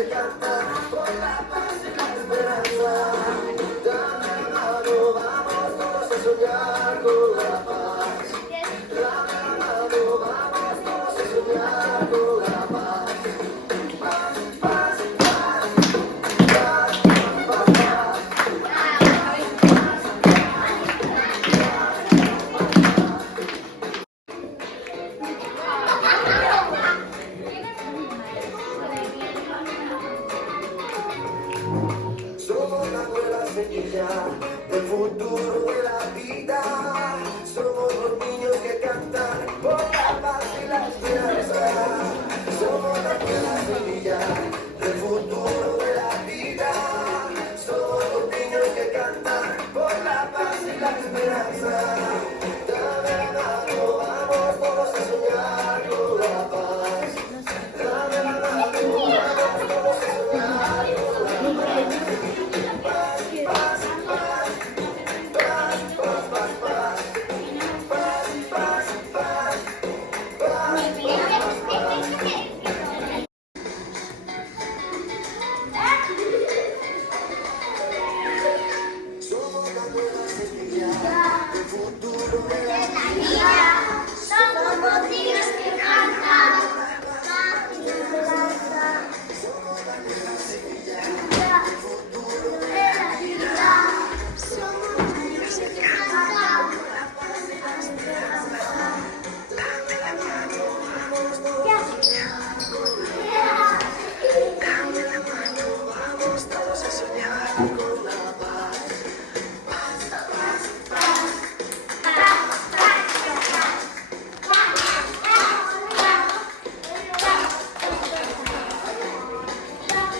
que cantan por la paz y la esperanza. Dame la mano, vamos todos a soñar con la paz. Dame la mano, vamos todos a soñar con la paz. Paz, paz, paz, paz, paz, paz, paz. Somos la nueva semilla del futuro de la vida. Somos los niños que cantan por la paz y la esperanza. Somos la nueva semilla del futuro de la vida. Somos los niños que cantan por la paz y la esperanza. Dame la mano, vamos todos a soñar con la paz. Dame la mano, vamos todos a soñar con la paz. Somos la nueva semilla del futuro de la vida. Somos los niños que cantan paz y esperanza. Somos la nueva semilla del futuro de la vida. Somos los niños que cantan paz y la esperanza. Dame la mano, vamos todos Ya. a soñar con la paz. Dame la mano, vamos todos a soñar con